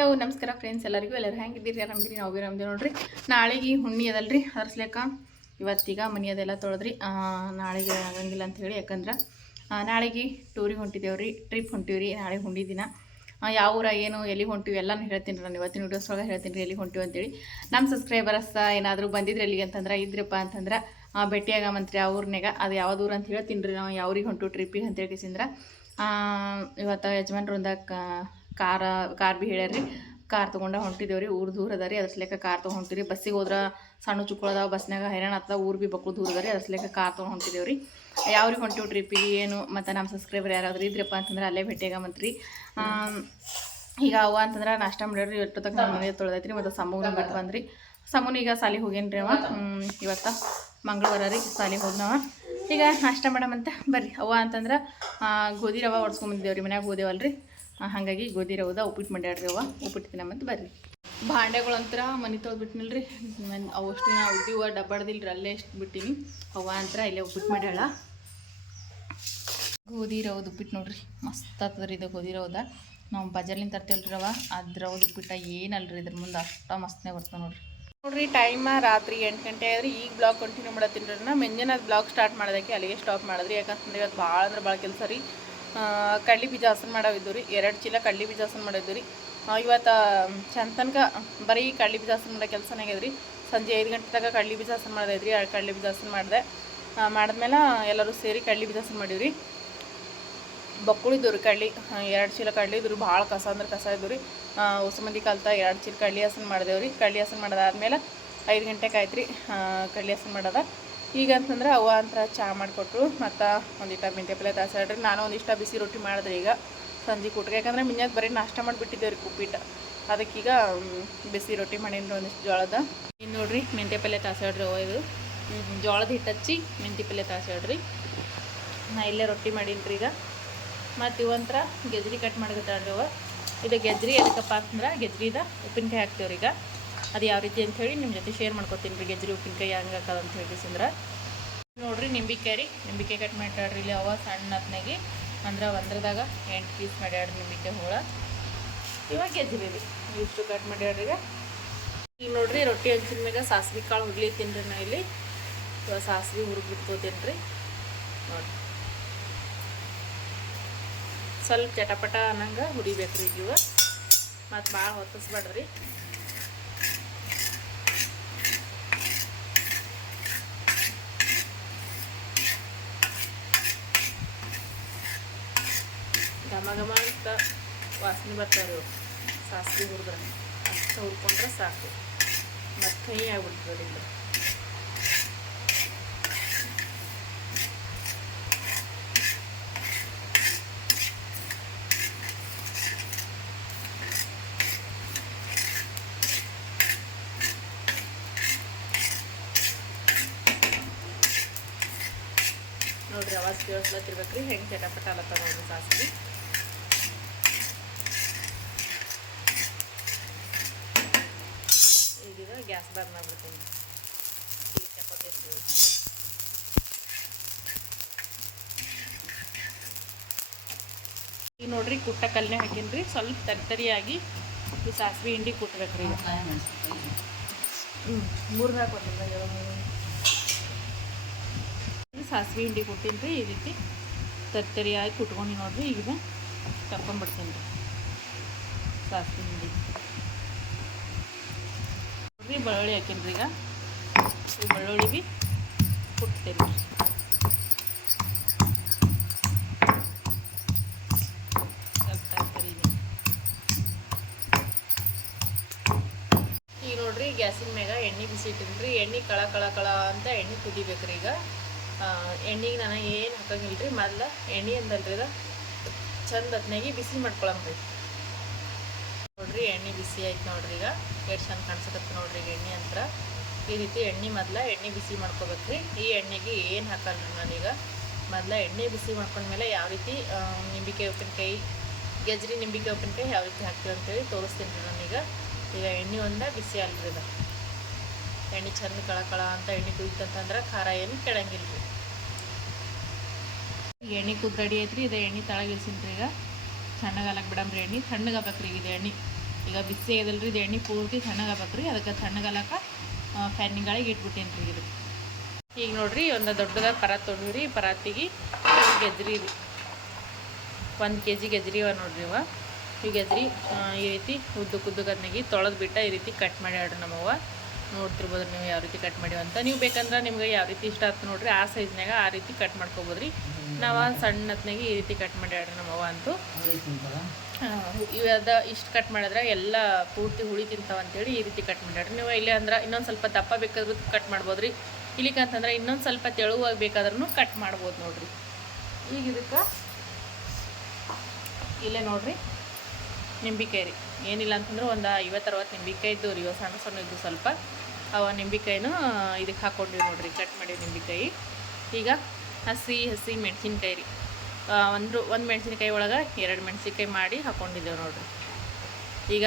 Hello ನಮಸ್ಕಾರ friends ಎಲ್ಲರಿಗೂ, ಎಲ್ಲರೂ ಹೆಂಗಿದ್ದೀರಿ? ಆರಾಮಿದ್ದೀರಿ ನಾವು ಬಿ ಆರಾಮಿದ್ದೀವಿ ನೋಡ್ರಿ. ನಾಳೆಗೆ ಹುಣ್ಣಿ ಅದಲ್ರಿ ಅದ್ರಸ್ಲೇಕ ಇವತ್ತೀಗ ಮನೆ ಅದೆಲ್ಲ ತೊಳೆದ್ರಿ. ನಾಳೆಗೆ ಆಗಂಗಿಲ್ಲ ಅಂತ ಹೇಳಿ, ಯಾಕಂದ್ರೆ ನಾಳೆಗೆ ಟೂರಿಗೆ ಹೊಂಟಿದ್ದೇವ್ರಿ ಟ್ರಿಪ್ ಹೊಂಟಿವ್ರಿ, ನಾಳೆ ಹುಂಡಿ ದಿನ. ಯಾವ ಊರ, ಏನು, ಎಲ್ಲಿ ಹೊಂಟಿವಿ, ಎಲ್ಲನೂ ಹೇಳ್ತೀನಿ ನಾನು. ಇವತ್ತಿನ ವಿಡಿಯೋಸ್ ಒಳಗೆ ಹೇಳ್ತೀನಿ ರೀ ಎಲ್ಲಿ ಹೊಂಟಿವಿ ಅಂತೇಳಿ. ನಮ್ಮ ಸಬ್ಸ್ಕ್ರೈಬರ್ಸ್ ಏನಾದರೂ ಬಂದಿದ್ರೆ ಎಲ್ಲಿಗೆ ಅಂತಂದ್ರೆ, ಇದ್ರಪ್ಪ ಅಂತಂದ್ರೆ ಭೇಟಿಯಾಗಮಂತ್ರಿ ಆ ಊರ್ನಾಗ ಅದು ಯಾವ್ದು ಊರು ಅಂತ ಹೇಳ್ತೀನಿ ರೀ ನಾವು, ಯಾವ್ರಿಗೆ ಹೊಂಟು ಟ್ರಿಪ್ಪಿಗೆ ಅಂತ ಹೇಳಿಸಿಂದ್ರೆ ಇವತ್ತು ಯಜಮಾನ್ರು ಒಂದ ಕಾರ, ಕಾರ್ ಬಿ ಹೇಳ್ಯಾರ್ರಿ. ಕಾರ್ ತೊಗೊಂಡ ಹೊಂಟಿದ್ದೇವ್ರಿ ಊರು ದೂರ ಅದ ರೀ. ಕಾರ್ ತೊಗೊಂಡು ಹೊಂಟಿರಿ. ಬಸ್ಸಿಗೆ ಹೋದ್ರೆ ಸಣ್ಣ ಚುಕ್ಕಳದಾವ ಬಸ್ನಾಗ ಹೈರಾಣ ಆಗ್ತದ, ಊರು ಭೀ ಬಕ್ಕಳು ದೂರ ಅದ ರೀ. ಅದ್ರಸ್ಲೇಕ ಕಾರ್ ತೊಗೊಂಡು ಹೊಂಟಿದ್ದೇವ್ರಿ ಯಾವ್ರಿಗೆ ಹೊಂಟಿವಿ ಟ್ರಿಪ್ಪಿಗೆ ಏನು? ಮತ್ತು ನಮ್ಮ ಸಬ್ಸ್ಕ್ರೈಬರ್ ಯಾರಾದ್ರಿ ಇದ್ರಪ್ಪ ಅಂತಂದ್ರೆ ಅಲ್ಲೇ ಭೇಟಿಯಾಗಮಂತ್ರಿ ಈಗ ಅವ ಅಂತಂದ್ರೆ ನಾಷ್ಟ ಮಾಡ್ಯಾರ ಎಷ್ಟು ತಕ್ಕ ನಮ್ಮ ಮನೆ ತೊಳೆದೈತ್ರಿ. ಮತ್ತು ಸಮೂನ ಬಟ್ ಬಂದ್ರಿ. ಸಮೂನ ಈಗ ಸಾಲಿಗೆ ಹೋಗೇನ್ರಿ ಅವ. ಇವತ್ತ ಮಂಗಳವಾರ ರೀ ಸಾಲಿಗೆ ಹೋದ್ನವ ಈಗ ನಾಷ್ಟ ಮಾಡಮಂತ ಬರ್ರಿ. ಅವ ಅಂತಂದ್ರೆ ಗೋಧಿ ರವೆ ಒಡ್ಸ್ಕೊಂಬಂದಿದ್ದೇವ್ರಿ ಮನ್ಯಾಗ ಹೋದೇವಲ್ರಿ. ಹಾಗಾಗಿ ಗೋಧಿ ರವದ ಉಪ್ಪಿಟ್ಟು ಮಾಡ್ಯಾಡ್ರಿ ಅವ್ವ ಉಪ್ಪಿಟ್ಟು ತಿನ್ನಮಂತ ಬರ್ರಿ. ಭಾಂಡೆಗಳಂತರ ಮನೆ ತೊಳ್ಬಿಟ್ನಿಲ್ರಿ ಮನ್ ಅವಷ್ಟು ನಾ ಉದ್ದಿವ ಡಬ್ಬಡ್ದಿಲ್ರಿ ಅಲ್ಲೇ ಎಷ್ಟು ಬಿಟ್ಟಿನಿ. ಅವ್ವ ಅಂತರ ಇಲ್ಲೇ ಉಪ್ಪಿಟ್ಟು ಮಾಡ್ಯಾಳ. ಗೋಧಿ ರವದ ಉಪ್ಪಿಟ್ಟು ನೋಡ್ರಿ ಮಸ್ತ್ ಆಗ್ತದ್ರಿ ಇದು ಗೋಧಿ ರವದ. ನಾವು ಬಜಾರ್ಲಿಂದ ತರ್ತೇವಲ್ರಿ ಅವ ಅದ್ ರವದ ಉಪ್ಪಿಟ್ಟ ಏನಲ್ರಿ ಇದ್ರ ಮುಂದೆ ಅಷ್ಟ ಮಸ್ತ್ನೇ ಬರ್ತದೆ ನೋಡ್ರಿ. ನೋಡ್ರಿ ಟೈಮ ರಾತ್ರಿ ಎಂಟು ಗಂಟೆ ಆದ್ರಿ ಈಗ ಬ್ಲಾಗ್ ಕಂಟಿನ್ಯೂ ಮಾಡತ್ತೀನಿ ರೀ ನಾ ಮುಂಜಾನೆ ಬ್ಲಾಗ್ ಸ್ಟಾರ್ಟ್ ಮಾಡೋದಕ್ಕೆ ಅಲ್ಲಿಗೆ ಸ್ಟಾಪ್ ಮಾಡಿದ್ರಿ. ಯಾಕಂತಂದ್ರೆ ಇವತ್ತು ಭಾಳ ಅಂದ್ರೆ ಭಾಳ ಕೆಲಸ ರೀ. ಕಡ್ಲಿ ಬೀಜ ಹಸನ್ ರೀ, ಎರಡು ಚೀಲ ಕಡ್ಲಿ ಬೀಜ ಹಸನ್ ಮಾಡಿದ್ದು ರೀ ಇವತ್ತು ಚಂದ ತನಕ ಬರೀ ಕಡ್ಲಿ ಬೀಜ ಹಸನ್ ಮಾಡೋ ಕೆಲಸನೇ ಆಗ್ಯದ್ರಿ ಸಂಜೆ ಐದು ಗಂಟೆ ತನಕ ಕಡ್ಲಿ ಬೀಜ ಹಸನ್ ರೀ ಕಡ್ಲಿ ಬೀಜ ಹಸನ್ ಮಾಡಿದೆ ಮಾಡಿದ್ಮೇಲೆ ಎಲ್ಲರೂ ಸೇರಿ ಕಡ್ಲಿ ಬೀಜ ಹಸನ್ ಮಾಡೀವಿ ಬಕ್ಕುಳಿದ್ದು ರೀ ಕಡ್ಲಿ ಎರಡು ಚೀಲ ಕಡ್ಲಿ ಇದ್ರು ಭಾಳ ಕಸ ಅಂದ್ರೆ ಕಸ ಇದ್ದು ರೀ. ಮಂದಿ ಕಲ್ತ ಎರಡು ಚೀಲ ಕಡ್ಲಿ ಹಸನ್ ಮಾಡಿದೆವು ರೀ. ಕಡ್ಲಿ ಹಸನ್ ಮಾಡೋದಾದ್ಮೇಲೆ ಐದು ಗಂಟೆಗೆ ಆಯ್ತು ರೀ ಕಡ್ಲಿ ಹಸನ್ ಮಾಡೋದ. ಈಗ ಅಂತಂದ್ರೆ ಅವ್ವ ಅಂತ ಚಹಾ ಮಾಡಿಕೊಟ್ರು, ಮತ್ತು ಒಂದಿಷ್ಟ ಮೆಂತ್ಯ ಪಲ್ಯ ತಾಸಾಡ್ರಿ ನಾನು ಒಂದಿಷ್ಟ ಬಿಸಿ ರೊಟ್ಟಿ ಮಾಡಿದ್ರೆ ಈಗ ಸಂಜೆ ಕೂಟ್ಗೆ. ಯಾಕಂದ್ರೆ ಮಿನ್ಯಾಗ ಬರೀ ನಾಷ್ಟ ಮಾಡಿಬಿಟ್ಟಿದ್ದೇವೆ ರೀ ಉಪ್ಪಿಟ್ಟು. ಅದಕ್ಕೀಗ ಬಿಸಿ ರೊಟ್ಟಿ ಮಾಡೀನಿ ಒಂದಿಷ್ಟು ಜೋಳದ. ಇನ್ನು ನೋಡ್ರಿ, ಮೆಂತ್ಯ ಪಲ್ಯ ತಾಸಾಡ್ರಿ ಅವ್ವ ಇದು. ಜೋಳದ ಹಿಟ್ಟು ಹಚ್ಚಿ ಮೆಂತ್ಯ ಪಲ್ಯ ತಾಸಾಡ್ರಿ ನಾ ಇಲ್ಲೇ ರೊಟ್ಟಿ ಮಾಡೀನಿ ಈಗ. ಮತ್ತು ಇವಂತ್ರ ಗೆಜ್ರಿ ಕಟ್ ಮಾಡ್ಕೊತಾಳ್ರಿ ಅವ ಇದು ಗೆಜ್ರಿ ಎದಕ್ಕಪ್ಪ ಅಂತಂದ್ರೆ ಗೆಜ್ರಿದ ಉಪ್ಪಿನಕಾಯಿ ಹಾಕ್ತೇವ್ರಿ ಈಗ. ಅದು ಯಾವ ರೀತಿ ಅಂತ ಹೇಳಿ ನಿಮ್ಮ ಜೊತೆ ಶೇರ್ ಮಾಡ್ಕೊತೀನಿ ರೀ ಗೆಜ್ರಿ ಉಪ್ಪಿನಕಾಯಿ ಹಂಗೆ ಹಾಕೋದು ಅಂತ ಹೇಳಿಸಿಂದ್ರೆ ನೋಡಿರಿ ನಿಂಬಿಕಾಯಿ ರೀ, ನಿಂಬಿಕಾಯಿ ಕಟ್ ಮಾಡ್ಯಾಡ್ರಿ ಇಲ್ಲಿ ಅವ ಸಣ್ಣ ಹತ್ನಾಗಿ. ಅಂದ್ರೆ ಒಂದ್ರದಾಗ ಎಂಟು ಪೀಸ್ ಮಾಡ್ಯಾಡ್ರಿ ನಿಂಬಿಕಾಯಿ ಹೋಳ. ಇವಾಗ ಗೆಜ್ಜರಿ ರೀ ಇಷ್ಟು ಕಟ್ ಮಾಡ್ಯಾಡ್ರಿ ಈಗ. ಇಲ್ಲಿ ನೋಡಿರಿ ರೊಟ್ಟಿ ಹಂಚಿನ ಮ್ಯಾಗ ಸಾಸಿವೆ ಕಾಳು ಹುಡ್ಲಿತ್ತೀನಿ ರೀ ನಾ ಇಲ್ಲಿ. ಸಾಸ್ವೆ ಹುರಿದ್ಬಿಟ್ಕೋತೀನಿ ರೀ ನೋಡಿ ಸ್ವಲ್ಪ ಚಟಪಟ ಅನ್ನಂಗೆ ಹುರಿಬೇಕು ರೀ ಇವಾಗ ಮತ್ತು ಭಾಳ ಹೊತ್ತಿಸ್ಬೇಡ್ರಿ. ಘಮ ಅಂತ ವಾಸನೆ ಬರ್ತಾರೆ ಸಾಸಿವೆ ಹುರಿದ್ರೆ. ಅಷ್ಟು ಹುರ್ಕೊಂಡ್ರೆ ಸಾಕು. ಮತ್ತೆ ಕೈ ಆಗ್ಬಿಡ್ತದೆ ಇಲ್ಲ ನೋಡ್ರಿ, ಅವಾಜ್ ಕೇಳಿಸ್ಲತ್ತಿರ್ಬೇಕ್ರಿ. ಹೆಂಗೆ ಚಟಪಟ ಅಲತ್ತ ನೋಡ್ರಿ ಸಾಸ್ವಿ. ಈಗ ನೋಡ್ರಿ ಕುಟ್ಟ ಕಲ್ನೆ ಹಾಕೀನಿ ಸ್ವಲ್ಪ ತರ್ತರಿಯಾಗಿ ಈ ಸಾಸಿವೆ ಹಿಂಡಿ ಕುಟ್ಬೇಕ್ರಿ. ಹ್ಞೂ ಮೂರು ಹಾಕೊಟ್ಟಿಲ್ಲ ಸಾಸಿವೆ ಹಿಂಡಿ ಕೊಟ್ಟಿನಿ ರೀ ಈ ರೀತಿ ತರ್ತರಿಯಾಗಿ ಕುಟ್ಕೊಂಡು ನೋಡ್ರಿ. ಈಗ ತಕೊಂಡ್ಬಿಡ್ತೀನಿ ರೀ ಸಾಸಿವೆ ಹಿಂಡಿ. ಬೆಳ್ಳುಳ್ಳಿ ಹಾಕೀನಿ ಈಗ. ಈ ಬೆಳ್ಳುಳ್ಳಿ ಬಿ ಕುಟ್ತೇನೆ ಈಗ ನೋಡ್ರಿ, ಗ್ಯಾಸಿನ ಮ್ಯಾಗ ಎಣ್ಣೆ ಬಿಸಿ ಇಟ್ಟಿನಿ ಎಣ್ಣೆ ಕಳ ಕಳ ಕಳ ಅಂತ ಎಣ್ಣೆ ಕುದಿಬೇಕ್ರಿ ಈಗ. ಎಣ್ಣೆಗೆ ನಾನು ಏನು ಹಾಕಂಗಿಲ್ಲ ರೀ ಮೊದಲ ಎಣ್ಣೆ ಅಂದಲ್ರಿ ಇದು. ಚಂದ ಹೊತ್ನಾಗಿ ಬಿಸಿ ಮಾಡ್ಕೊಳಮ್ರಿ ನೋಡ್ರಿ ಎಣ್ಣೆ ಬಿಸಿ ಆಯ್ತು ನೋಡ್ರಿ ಈಗ. ಎಷ್ಟು ಚಂದ ಕಾಣಿಸಕತ್ತ ನೋಡ್ರಿ ಈಗ ಎಣ್ಣೆ ಅಂತ ಈ ರೀತಿ ಎಣ್ಣೆ ಮೊದ್ಲ ಎಣ್ಣೆ ಬಿಸಿ ಮಾಡ್ಕೋಬೇಕ್ರಿ. ಈ ಎಣ್ಣೆಗೆ ಏನು ಹಾಕಲ್ರಿ ನಾನೀಗ ಮೊದ್ಲ ಎಣ್ಣೆ ಬಿಸಿ ಮಾಡ್ಕೊಂಡ್ಮೇಲೆ ಯಾವ ರೀತಿ ನಿಂಬಿಕೆ ಉಪ್ಪಿನಕಾಯಿ, ಗೆಜ್ರಿ ನಿಂಬಿಕೆ ಉಪ್ಪಿನಕಾಯಿ ಯಾವ ರೀತಿ ಹಾಕ್ತೀವಿ ಅಂತೇಳಿ ತೋರಿಸ್ತೀನಿ ರೀ ನಾನೀಗ. ಈಗ ಎಣ್ಣೆ ಒಂದ ಬಿಸಿ ಅಲ್ರಿ ಇದು. ಎಣ್ಣೆ ಚಂದ ಕಳ ಕಳ ಅಂತ ಎಣ್ಣೆ ಕುಯ್ತಂತಂದ್ರೆ ಖಾರ ಏನು ಕೆಳಂಗಿಲ್ಲ ರೀ ಎಣ್ಣೆ ಕುದ್ ರೆಡಿ ಐತ್ರಿ. ಇದು ಎಣ್ಣೆ ತಳಗಿಲ್ಸಿನ್ರಿ ಈಗ. ಚೆನ್ನಾಗಿ ಅಲಕ್ ಬಿಡಮ್ರಿ ಎಣ್ಣೆ ತಣ್ಣಗಾಗ್ಬೇಕ್ರಿ ಇದು ಎಣ್ಣೆ. ಈಗ ಬಿಸಿ ಆಗದಲ್ರಿ, ಇದು ಎಣ್ಣೆ ಪೂರ್ತಿ ತಣ್ಣಗಾಗ್ಬೇಕು ರೀ. ಅದಕ್ಕೆ ತಣ್ಣಗಲಕ ಫ್ಯಾನಿಗಳಿಗೆ ಇಟ್ಬಿಟ್ಟೇನಿ ರೀ ಇದು ಈಗ ನೋಡ್ರಿ, ಒಂದು ದೊಡ್ಡದಾಗ ಪರಾತ್ ತೊಗೊಂಡ್ರಿ ಪರಾತಿಗೆ ಗೆಜ್ರಿ ರೀ ಒಂದು ಕೆ ಜಿ ಗೆಜ್ರಿ ಅವ ನೋಡ್ರಿ ಇವ ಈ ಗೆಜ್ರಿ ಈ ರೀತಿ ಉದ್ದು ಕುದ್ದು ತೊಳೆದು ಬಿಟ್ಟ ಈ ರೀತಿ ಕಟ್ ಮಾಡ್ಯಾಡ್ರಿ ನಮ್ಮವ್ವ. ನೋಡ್ತಿರ್ಬೋದು ನೀವು ಯಾವ ರೀತಿ ಕಟ್ ಮಾಡಿವ ಅಂತ. ನೀವು ಬೇಕಂದ್ರೆ ನಿಮ್ಗೆ ಯಾವ ರೀತಿ ಇಷ್ಟ ಆಯ್ತು ನೋಡ್ರಿ, ಆ ಸೈಜ್ನಾಗ ಆ ರೀತಿ ಕಟ್ ಮಾಡ್ಕೊಬೋದ್ರಿ. ನಾವು ಸಣ್ಣತ್ನಾಗೆ ಈ ರೀತಿ ಕಟ್ ಮಾಡ್ಯಾಡ್ರಿ ನಮ್ಮ ನಮ್ಮವ್ವ ಅಂತೂ. ಇವೆಲ್ಲ ಇಷ್ಟು ಕಟ್ ಮಾಡಿದ್ರೆ ಎಲ್ಲ ಪೂರ್ತಿ ಹುಳಿ ತಿಂತಾವ ಅಂತೇಳಿ ಈ ರೀತಿ ಕಟ್ ಮಾಡ್ಯಾಡ್ರಿ ನೀವು ಇಲ್ಲೇ ಅಂದ್ರೆ ಇನ್ನೊಂದು ಸ್ವಲ್ಪ ದಪ್ಪ ಬೇಕಾದ್ರೂ ಕಟ್ ಮಾಡ್ಬೋದು ರೀ ಇಲ್ಲಿಕಂತಂದ್ರೆ ಇನ್ನೊಂದು ಸ್ವಲ್ಪ ತೆಳುವಾಗಿ ಬೇಕಾದ್ರೂ ಕಟ್ ಮಾಡ್ಬೋದು ನೋಡ್ರಿ. ಈಗ ಇದಕ್ಕೆ ಇಲ್ಲೇ ನೋಡ್ರಿ, ನಿಂಬಿಕಾಯಿ ರೀ. ಏನಿಲ್ಲ ಅಂತಂದ್ರೆ ಒಂದು ಐವತ್ತು ಅರವತ್ತು ನಿಂಬಿಕಾಯಿ ಇದ್ದು ರೀ ಸಣ್ಣ ಸಣ್ಣ ಇದ್ದು ಸ್ವಲ್ಪ. ಅವ ನಿಂಬೆಕಾಯಿನೂ ಇದಕ್ಕೆ ಹಾಕ್ಕೊಂಡಿವಿ ನೋಡ್ರಿ ಕಟ್ ಮಾಡಿ ನಿಂಬಿಕಾಯಿ. ಈಗ ಹಸಿ ಹಸಿ ಮೆಣಸಿನ್ಕಾಯಿ ರೀ. ಒಂದು ಒಂದು ಮೆಣಸಿನ್ಕಾಯಿ ಒಳಗೆ ಎರಡು ಮೆಣಸಿನ್ಕಾಯಿ ಮಾಡಿ ಹಾಕ್ಕೊಂಡಿದ್ದೇವೆ ನೋಡ್ರಿ. ಈಗ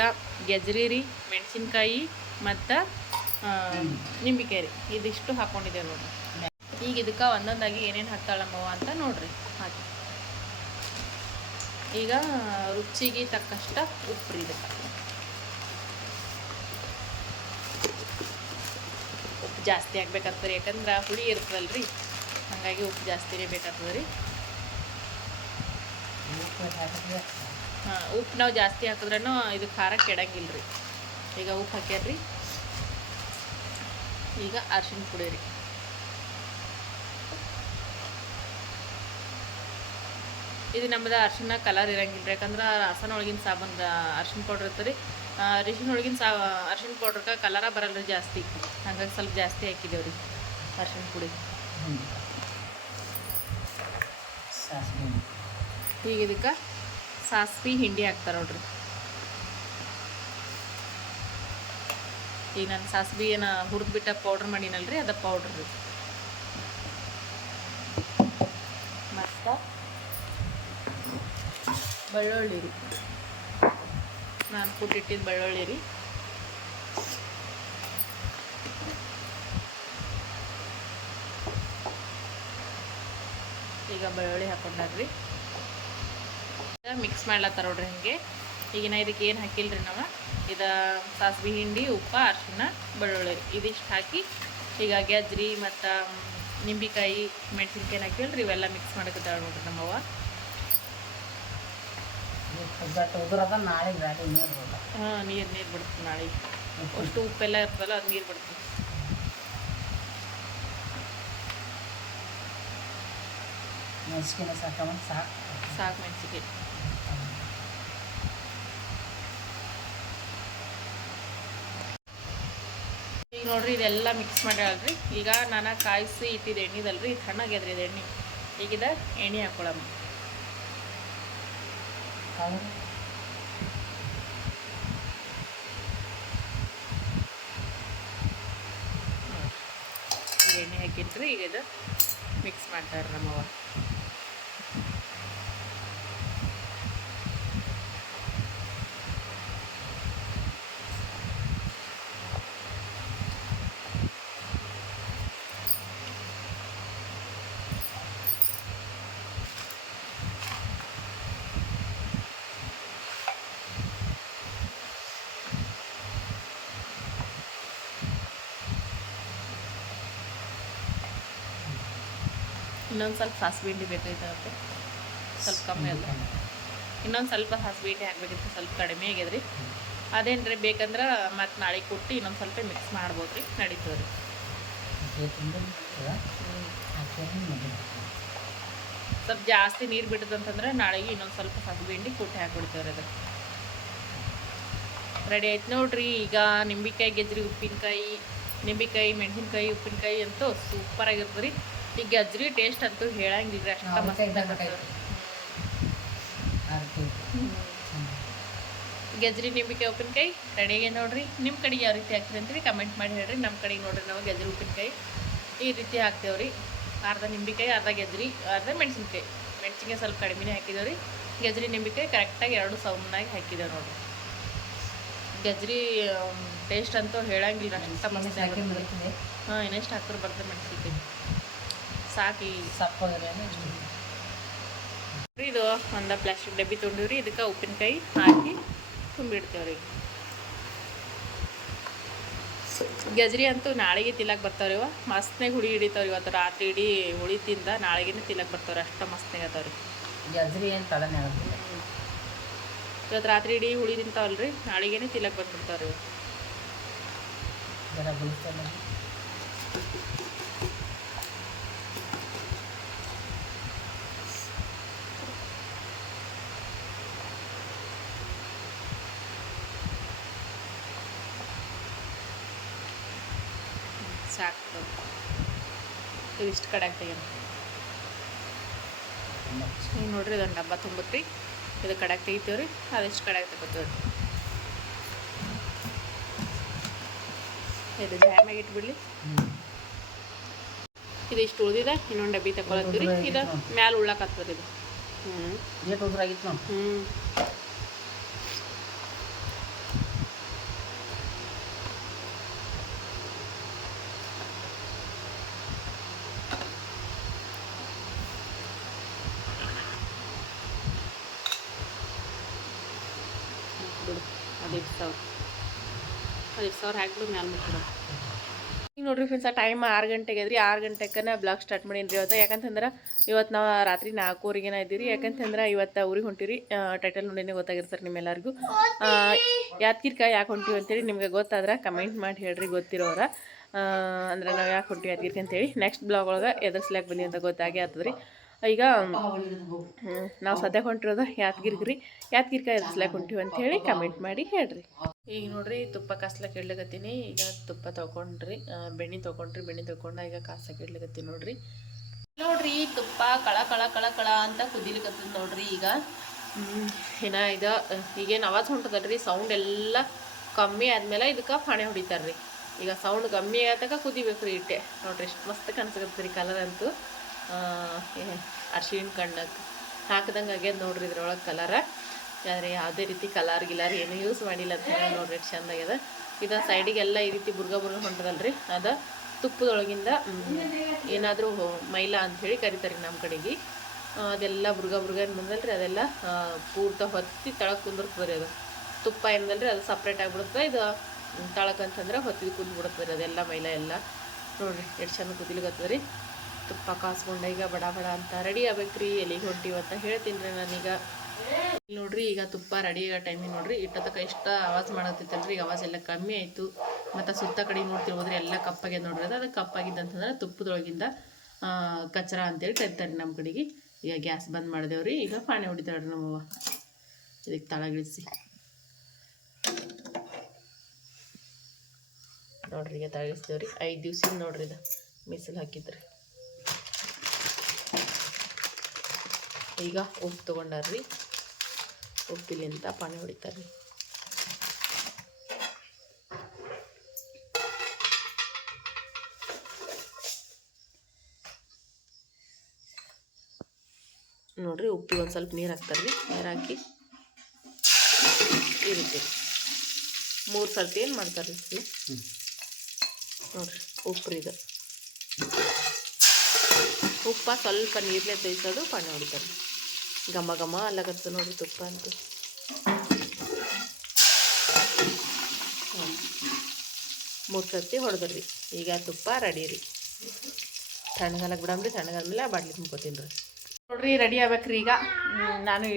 ಗೆಜ್ರಿ ರೀ, ಮೆಣಸಿನ್ಕಾಯಿ ಮತ್ತು ನಿಂಬಿಕಾಯಿ ರೀ. ಇದಿಷ್ಟು ಹಾಕ್ಕೊಂಡಿದ್ದೇವೆ ನೋಡ್ರಿ. ಈಗ ಇದಕ್ಕೆ ಒಂದೊಂದಾಗಿ ಏನೇನು ಹಾಕ್ತಾಳಮ್ಮವ ಅಂತ ನೋಡ್ರಿ. ಹಾಕಿ ಈಗ ರುಚಿಗೆ ತಕ್ಕಷ್ಟು ಉಪ್ಪು ರೀ ಇದಕ್ಕೆ. ಜಾಸ್ತಿ ಆಗ್ಬೇಕಾಗ್ತದೆ ರೀ ಯಾಕಂದ್ರೆ ಹುಳಿ ಇರ್ತದಲ್ರಿ. ಹಾಗಾಗಿ ಉಪ್ಪು ಜಾಸ್ತಿನೇ ಬೇಕಾಗ್ತದೆ ರೀ. ಹಾಂ, ಉಪ್ಪು ನಾವು ಜಾಸ್ತಿ ಹಾಕಿದ್ರೂ ಇದು ಖಾರ ಕೆಡಂಗಿಲ್ಲ ರೀ ಈಗ ಉಪ್ಪು ಹಾಕ್ಯಾರ್ರಿ. ಈಗ ಅರ್ಶಿನ ಪುಡಿ ರೀ. ಇದು ನಮ್ಮದು ಅರ್ಶಿನ ಕಲರ್ ಇರಂಗಿಲ್ಲ ರೀ ಯಾಕಂದ್ರೆ ಹಾಸನ ಒಳಗಿನ ಸಾಬೂನ್ ಅರ್ಶಿನ ಪೌಡ್ರ್ ಇರ್ತದೆ ರೀ. ಅರಿಶಿನ ಒಳಗಿನ ಸಾ ಅರ್ಶಿಣ ಪೌಡ್ರಕ್ಕೆ ಕಲರ ಬರಲ್ಲ ರೀ ಜಾಸ್ತಿ. ಹಾಗಾಗಿ ಸ್ವಲ್ಪ ಜಾಸ್ತಿ ಹಾಕಿದ್ದೇವೆ ರೀ ಅರ್ಶಿಣ ಪುಡಿ. ಈಗ ಇದಕ್ಕೆ ಸಾಸ್ವಿ ಹಿಂಡಿ ಹಾಕ್ತಾರೆ ನೋಡ್ರಿ. ಈಗ ನಾನು ಸಾಸ್ವಿ ಏನ ಹುರಿದ್ಬಿಟ್ಟ ಪೌಡ್ರ್ ಮಾಡಿನಲ್ರಿ ಅದ ಪೌಡ್ರ್ ರೀ. ಮತ್ತು ಬೆಳ್ಳುಳ್ಳಿ. ರೀ ನಾನು ಕೂಟಿಟ್ಟಿದ್ದ ಬೆಳ್ಳುಳ್ಳಿ ರೀ. ಈಗ ಬೆಳ್ಳುಳ್ಳಿ ಹಾಕೊಂಡಾರ್ರಿ ಮಿಕ್ಸ್ ಮಾಡ್ಲತ್ತಾರ ನೋಡ್ರಿ ಹಿಂಗೆ. ಈಗಿನ ಇದಕ್ಕೆ ಏನು ಹಾಕಿಲ್ರಿ ನಾವು? ಇದ ಸಾಸ್ವಿ ಹಿಂಡಿ, ಉಪ್ಪು, ಅರ್ಶಿನ, ಬೆಳ್ಳುಳ್ಳಿ. ಇದಿಷ್ಟು ಹಾಕಿ ಈಗ ಗೆಜ್ರಿ ಮತ್ತು ನಿಂಬಿಕಾಯಿ, ಮೆಣಸಿನ್ಕಾಯಿ ಹಾಕಿಲ್ರಿ ಇವೆಲ್ಲ ಮಿಕ್ಸ್ ಮಾಡಕತ್ತಾಳ ನೋಡ್ರಿ ನಮ್ಮವ್ವ. ಉದುರದ ನಾಳೆ ಗಾಡಿ ನೀರು ಹಾಂ ನೀರು ನೀರು ಬಿಡ್ತು ನಾಳೆ. ಅಷ್ಟು ಉಪ್ಪೆಲ್ಲ ಇರ್ತದಲ್ಲ ಅದು ನೀರು ಬಿಡ್ತೀನಿ ಮೆಣಸಿನ ಸಾಕಮ್ಮ ಸಾಕು. ಸಾಕು ಮೆಣಸಿಗೆ ಈಗ ನೋಡ್ರಿ ಇದೆಲ್ಲ ಮಿಕ್ಸ್ ಮಾಡ್ಯಾಳ್ರಿ. ಈಗ ನಾನು ಕಾಯಿಸಿ ಇಟ್ಟಿದ್ದು ಎಣ್ಣೆದಲ್ರಿ ಇದು ತಣ್ಣಗ್ಯದ್ರಿ ಇದು ಎಣ್ಣೆ. ಈಗಿದ ಎಣ್ಣೆ ಹಾಕೊಳಮ್ಮ ಈಗ ಎಣ್ಣೆ ಹಾಕಿನ್ರಿ ಈಗ ಇದು ಮಿಕ್ಸ್ ಮಾಡ್ತಾರೆ ನಮ್ಮವ್ವ. ಇನ್ನೊಂದು ಸ್ವಲ್ಪ ಸಾಸಿವೆ ಹಿಂಡಿ ಬೇಕಾಯ್ತಂತೆ ಸ್ವಲ್ಪ ಕಮ್ಮಿ ಅಲ್ಲ. ಇನ್ನೊಂದು ಸ್ವಲ್ಪ ಹಿಂಡಿ ಹಾಕ್ಬೇಕಿತ್ತು ಸ್ವಲ್ಪ ಕಡಿಮೆ ಆಗ್ಯದ್ರಿ ರೀ ಬೇಕಂದ್ರೆ ಮತ್ತೆ ನಾಳೆ ಕೊಟ್ಟು ಇನ್ನೊಂದು ಸ್ವಲ್ಪ ಮಿಕ್ಸ್ ಮಾಡ್ಬೋದು ರೀ ನಡೀತದೆ ರೀ ಸ್ವಲ್ಪ ಜಾಸ್ತಿ ನೀರು ಬಿಟ್ಟದಂತಂದ್ರೆ ನಾಳೆಗೆ ಇನ್ನೊಂದು ಸ್ವಲ್ಪ ಸಾಸಿವೆ ಹಿಂಡಿ ಹಾಕ್ಬಿಡ್ತೇವೆ ರೀ ಅದಕ್ಕೆ ರೆಡಿ ಆಯ್ತು ನೋಡ್ರಿ ಈಗ ನಿಂಬಿಕಾಯಿ ಗೆಜ್ರಿ ಉಪ್ಪಿನಕಾಯಿ ನಿಂಬಿಕಾಯಿ ಮೆಣಸಿನ್ಕಾಯಿ ಉಪ್ಪಿನಕಾಯಿ ಅಂತೂ ಸೂಪರ್ ಆಗಿರ್ತದೆ ರೀ ಈ ಗಜ್ರಿ ಟೇಸ್ಟ್ ಅಂತೂ ಹೇಳಂಗಿಲ್ಲ ಅಷ್ಟ. ಗಜ್ರಿ ನಿಂಬಿಕಾಯಿ ಉಪ್ಪಿನಕಾಯಿ ರೆಡಿ ಆಗಿದೆ ನೋಡ್ರಿ. ನಿಮ್ಮ ಕಡೆಗೆ ಯಾವ ರೀತಿ ಹಾಕ್ತೀರಿ ಅಂತೇಳಿ ಕಮೆಂಟ್ ಮಾಡಿ ಹೇಳ್ರಿ. ನಮ್ಮ ಕಡೆಗೆ ನೋಡ್ರಿ ನಾವು ಗಜ್ರಿ ಉಪ್ಪಿನಕಾಯಿ. ಈ ರೀತಿ ಹಾಕ್ತೇವ್ರಿ. ಅರ್ಧ ನಿಂಬಿಕಾಯಿ ಅರ್ಧ ಗೆಜ್ರಿ ಅರ್ಧ ಮೆಣಸಿನ್ಕಾಯಿ. ಮೆಣಸಿನ್ಕಾಯಿ ಸ್ವಲ್ಪ ಕಡಿಮೆನೇ ಹಾಕಿದೇವ್ರಿ. ಗೆಜ್ರಿ ನಿಂಬಿಕಾಯಿ ಕರೆಕ್ಟಾಗಿ ಎರಡು ಸೌಮ್ನಾಗಿ ಹಾಕಿದ್ದೇವೆ ನೋಡ್ರಿ. ಗಜ್ರಿ ಟೇಸ್ಟ್ ಅಂತೂ ಹೇಳಂಗಿಲ್ಲ ಅಷ್ಟು ಮಸ್ತ್ ಹಾಂ ಇನ್ನೆಷ್ಟು ಹಾಕಿದ್ರೆ ಬರ್ತದೆ ಮೆಣಸಿನ್ಕಾಯಿ. ಸಾಕಿ ಸಪ್ಪಗಿರೋದು ಇದು ಒಂದು ಪ್ಲಾಸ್ಟಿಕ್ ಡಬ್ಬಿ ತೊಗೊಂಡಿವ್ರಿ ಇದಕ್ಕೆ ಉಪ್ಪಿನಕಾಯಿ ಹಾಕಿ ತುಂಬಿಡ್ತೇವೆ ರೀ ಗಜ್ರಿ ಅಂತೂ ನಾಳೆಗೆ ತಿಲ್ಲಕ್ಕೆ ಬರ್ತಾವ್ರಿ ಇವ ಮಸ್ತ್ನಾಗ ಹುಳಿ ಹಿಡಿತಾವ್ರಿ ಇವತ್ತು. ರಾತ್ರಿ ಇಡೀ ಹುಳಿ ತಿಂದ ನಾಳೆಗೆ ತಿಲ್ಲಕ್ಕೆ ಬರ್ತಾವ್ರಿ. ಅಷ್ಟು ಮಸ್ತ್ನಾಗ ಅದಾವ್ರಿ. ಗಜ್ರಿ ಏನು ತಲೆನೇ ಆಗುತ್ತೆ ಇವತ್ತು ರಾತ್ರಿ ಇಡೀ ಹುಳಿ ತಿಂತಾವಲ್ರಿ. ನಾಳೆಗೇನೆ ತಿಲ್ಲಕ್ಕೆ ಬಂದ್ಬಿಡ್ತಾವ್ರಿ ಸಾಕು. ಇವು ಇಷ್ಟು ಕಡೆ ಆಗ್ತಾಗ ಈಗ ನೋಡ್ರಿ ಇದೊಂದು ಡಬ್ಬ ತುಂಬತ್ರಿ. ಇದು ಕಡೆಗೆ ತೆಗಿತೀವಿ ರೀ ಅದೆಷ್ಟು ಕಡೆಗೆ ತಗೋತೀವಿ ಇದು ಜಾಮಾಗಿ ಇಟ್ಬಿಡ್ಲಿ. ಇದು ಇಷ್ಟು ಉಳ್ದಿದ ಇನ್ನೊಂದು ಡಬ್ಬಿ ತಗೊಳತ್ತೀವಿ ರೀ ಇದು ಮ್ಯಾಲೆ ಉಳ್ಳಾಕತ್ತದ ಇದು ಹ್ಞೂ ಹ್ಞೂ ಬಿಡು ಅದೆಷ್ಟು ಸಾವಿರ ಐದು ಸಾವಿರ ಹಾಕ್ಬಿಡು ಮ್ಯಾಲೆ ಮುಟ್ಬಿಡು ಈಗ ನೋಡ್ರಿ ಫ್ರೆಂಡ್ಸ್ ಆ ಟೈಮ್ ಆರು ಗಂಟೆಗೆ ಅದ್ರಿ ಆರು ಗಂಟೆಗೆ ಬ್ಲಾಗ್ ಸ್ಟಾರ್ಟ್ ಮಾಡೀನಿ ಇವತ್ತು. ಯಾಕಂತಂದ್ರೆ ಇವತ್ತು ನಾವು ರಾತ್ರಿ ನಾಲ್ಕೂವರೆಗೇನ ಇದ್ದೀರಿ. ಯಾಕಂತಂದ್ರೆ ಇವತ್ತು ಊರಿಗೆ ಹೊಂಟಿರಿ ಟೈಟಲ್ ನೋಡಿನೇ ಗೊತ್ತಾಗಿರ್ತಾರೆ ನಿಮ್ಮೆಲ್ಲರಿಗೂ. ಯಾತ್ಗಿರ್ಕ ಯಾಕೆ ಹೊಂಟಿವಿ ಅಂತೇಳಿ ನಿಮಗೆ ಗೊತ್ತಾದ್ರೆ ಕಮೆಂಟ್ ಮಾಡಿ ಹೇಳ್ರಿ, ಗೊತ್ತಿರೋರ. ಅಂದರೆ ನಾವು ಯಾಕೆ ಹೊಂಟಿವಿ ಅಂತ ಅಂತೇಳಿ. ನೆಕ್ಸ್ಟ್ ಬ್ಲಾಗ್ ಒಳಗೆ ಎದುರ್ಸ್ಲಾಕ್ ಬನ್ನಿ ಅಂತ ಗೊತ್ತಾಗಿ ಆಗ್ತದ್ರಿ ಈಗ ನಾವು ಸದ್ಯಕ್ಕೆ ಹೊಂಟಿರೋದು ರೀ ಯಾತ್ಗಿರ್ಕ ಎದುರ್ಸ್ಲಾಕ್ ಹೊಂಟಿವಿ ಅಂತ ಹೇಳಿ ಕಮೆಂಟ್ ಮಾಡಿ ಹೇಳ್ರಿ. ಈಗ ನೋಡ್ರಿ ತುಪ್ಪ ಕಾಸ್ಲಕ್ಕೆ ಇಡ್ಲಕತ್ತೀನಿ. ಈಗ ತುಪ್ಪ ತೊಗೊಂಡ್ರಿ ಬೆಣ್ಣೆ ತೊಗೊಂಡ್ರಿ ಬೆಣ್ಣೆ ತೊಗೊಂಡ ಈಗ ಕಾಸಕ್ಕೆ ಇಡ್ಲಕತ್ತೀನಿ ನೋಡ್ರಿ. ನೋಡ್ರಿ ತುಪ್ಪ ಕಳ ಕಳ ಕಳ ಕಳ ಅಂತ ಕುದಿಲಿಕತ್ತದ ನೋಡ್ರಿ ಈಗ. ಹ್ಮ್, ಏನ ಇದು ಈಗೇನು ಅವಾಜ್ ಹೊಂಟದಲ್ರಿ ಸೌಂಡ್ ಎಲ್ಲ ಕಮ್ಮಿ ಆದ್ಮೇಲೆ ಇದಕ್ಕೆ ಫಾಣೆ ಹೊಡಿತಾರ್ರಿ. ಈಗ ಸೌಂಡ್ ಕಮ್ಮಿ ಆಗತಕ್ಕ ಕುದಿಬೇಕು ರೀ ಇಟ್ಟೆ. ನೋಡ್ರಿ ಎಷ್ಟು ಮಸ್ತ್ ಕಾಣಿಸ್ಕತ್ತದ್ರಿ ಕಲರ್ ಅಂತೂ. ಅರ್ಶಿಣ ಕಣ್ಣಕ್ಕೆ ಹಾಕ್ದಂಗೆ ಆಗ್ಯದ ನೋಡ್ರಿ ಇದ್ರೊಳಗೆ ಕಲರ ಆದರೆ ಯಾವುದೇ ರೀತಿ ಕಲರ್ ಗಿಲರ್ ಏನು ಯೂಸ್ ಮಾಡಿಲ್ಲ ಅಂತ ಹೇಳಿ ನೋಡ್ರಿ ಚಂದ ಆಗ್ಯದ. ಇದು ಸೈಡಿಗೆಲ್ಲ ಈ ರೀತಿ ಬುರ್ಗ ಬುರ್ಗ ಹೊಂಟದಲ್ರಿ. ಅದು ತುಪ್ಪದೊಳಗಿಂದ ಏನಾದರೂ ಮೈಲಾ ಅಂಥೇಳಿ ಕರಿತಾರೆ ನಮ್ಮ ಕಡೆಗೆ. ಅದೆಲ್ಲ ಬುರ್ಗ ಬುರ್ಗ ಬಂದಲ್ರಿ, ಅದೆಲ್ಲ ಪೂರ್ತ ಹೊತ್ತಿ ತಳಕ್ಕೆ ಕುಂದಿರ್ತದೆ ರೀ ಅದು. ತುಪ್ಪ ಏನದಲ್ರಿ, ಅದು ಸಪ್ರೇಟ್ ಆಗಿಬಿಡುತ್ತೆ ಇದು ತಳಕ್ಕೆ ಅಂತಂದ್ರೆ ಹೊತ್ತಿ ಕುಂದ್ಬಿಡುತ್ತೆ ರೀ ಅದೆಲ್ಲ ಮೈಲ ಎಲ್ಲ. ನೋಡಿರಿ ಎಷ್ಟು ಚಂದ ಕುದಿಲಿಕತ್ತದ ರೀ ತುಪ್ಪ ಕಾಸ್ಕೊಂಡ ಈಗ ಬಡ ಬಡ ಅಂತ ರೆಡಿ ಆಗ್ಬೇಕ್ರಿ ಎಲ್ಲಿಗೆ ಹೊಂಟಿವಿ ಅಂತ ಹೇಳ್ತೀನಿ ರೀ ನಾನೀಗ ಇಲ್ಲಿ ನೋಡ್ರಿ, ಈಗ ತುಪ್ಪ ರೆಡಿ ಆಗೋ ಟೈಮಿಗೆ ನೋಡ್ರಿ ಇಟ್ಟತಕ್ಕ ಎಷ್ಟು ಆವಾಜ್ ಮಾಡತ್ತಿತ್ತಲ್ರಿ ಈಗ ಆವಾಜ್ ಎಲ್ಲ ಕಮ್ಮಿ ಆಯಿತು. ಮತ್ತು ಸುತ್ತ ಕಡೆ ನೋಡ್ತಿರ್ಬೋದ್ರಿ ಎಲ್ಲ ಕಪ್ಪಾಗ್ಯದ ನೋಡ್ರಿ, ಅದು ಅದು ಕಪ್ಪಾಗಿದ್ದಂತಂದ್ರೆ ತುಪ್ಪದೊಳಗಿಂದ ಕಚ್ರ ಅಂತೇಳಿ ಕರಿತಾರೆ ನಮ್ಮ ಕಡೆಗೆ. ಈಗ ಗ್ಯಾಸ್ ಬಂದ್ ಮಾಡಿದೇವ್ರಿ, ಈಗ ಪಾಣಿ ಹೊಡಿತಾಳ್ರಿ ನಮ್ಮವ್ವ ಇದಕ್ಕೆ ತಳಗಿಳಿಸಿ ನೋಡ್ರಿ, ಈಗ ತಳಗಿಸ್ತೇವ್ರಿ ಐದು ದಿವ್ಸ ನೋಡ್ರಿ ಇದು. ಮೀಸಲು ಹಾಕಿದ್ರಿ. ಈಗ ಉಪ್ಪು ತೊಗೊಂಡಾರ್ರಿ. ಉಪ್ಪಿಲಿಂದ ಪಾನಿ ಹೊಡಿತಾರ್ರಿ. ನೋಡ್ರಿ ಉಪ್ಪಿಗೆ ಒಂದು ಸ್ವಲ್ಪ ನೀರು ಹಾಕ್ತಾರ್ರಿ. ನೀರು ಹಾಕಿ ಈ ರೀತಿ. ಮೂರು ಸರ್ತಿ ಏನು ಮಾಡ್ತಾರ್ರಿ? ನೋಡಿರಿ ನೋಡ್ರಿ ಉಪ್ಪ್ರಿ ಇದು. ಉಪ್ಪ ಸ್ವಲ್ಪ ನೀರ್ಲೆ ಬೇಯಿಸೋದು ಪಾನಿ ಹೊಡಿತಾರೆ ಘಮ ಘಮ ಅಲ್ಲಾಗತ್ತೆ ನೋಡಿ ತುಪ್ಪ ಅಂತ. ಮೂರು ಸರ್ತಿ ಹೊಡೆದ್ರಿ. ಈಗ ತುಪ್ಪ ರೆಡಿ ರೀ. ತಣ್ಣಗಾಲಕ್ಕೆ ಬಿಡಮ್ರಿ ತಣ್ಣಗಾದ್ಮೇಲೆ ಬಾಟ್ಲಿ ತುಂಬ್ಕೊತೀನಿ ರೀ. ನೋಡ್ರಿ, ರೆಡಿ ಆಗ್ಬೇಕ್ರಿ ಈಗ. ನಾನು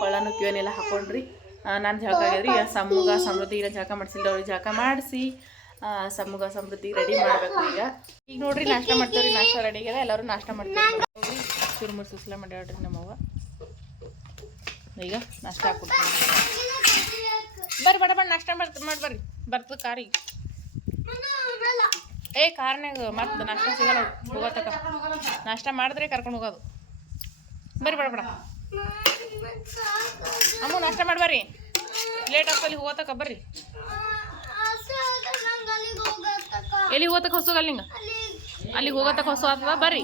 ಕೊಳ್ಳನು ಕ್ಯೂನೆಲ್ಲ ಹಾಕೊಂಡ್ರಿ. ನಾನು ಜಳಕ ಆಗ್ಯದ್ರಿ. ಸಮೂಗ ಇಲ್ಲ ಜಳಕ ಮಾಡಿಸಿಲ್ಲ ಅವ್ರಿಗೆ ಜಳಕ ಮಾಡಿಸಿ. ಸಮೂಗ ಸಮೃದ್ಧಿ ರೆಡಿ ಮಾಡ್ಬೇಕು ಈಗ. ಈಗ ನೋಡ್ರಿ ನಾಷ್ಟ ಮಾಡ್ತೀವ್ರಿ, ನಾಷ್ಟ ರೆಡಿ ಆಗಿದೆ ಎಲ್ಲರೂ ನಾಷ್ಟ ಮಾಡ್ತೀವಿ ಚುರುಮುರು ಸುಸ್ಲ ಮಾಡ್ಯಾಡ್ರಿ ನಮ್ಮವ್ವ. ಈಗ ನಾಷ್ಟ ಹಾಕ್ಬಿಡ್ತೀನಿ. ಬರ್ರಿ, ಬಡ ಬಡ, ನಾಷ್ಟ ಮಾಡ್ತ ಮಾಡ್ಬರ್ರಿ ಬರ್ತದ ಕಾರಿಗೆ ಏ ಕಾರ್ನಾಗ ಮತ್ತೆ ನಾಷ್ಟ ಸಿಗಲ್ಲ ಹೋಗತ್ತಕ ನಾಷ್ಟ ಮಾಡಿದ್ರೆ ಕರ್ಕೊಂಡು ಹೋಗೋದು. ಬರ್ರಿ, ಬಡ ಬಡ. ಅಮ್ಮ, ನಾಷ್ಟ ಮಾಡ್ಬರ್ರಿ ಲೇಟ್ ಆಗ್ತಲ್ಲಿ ಹೋಗತ್ತಕ ಬರ್ರಿ. ಎಲ್ಲಿ ಹೋಗತಕ್ಕ ಹೊಸು ಅಲ್ಲಿಂಗ ಅಲ್ಲಿಗೆ ಹೋಗತಕ್ಕ ಹೊಸ ಆಗ್ತದ ಬರ್ರಿ.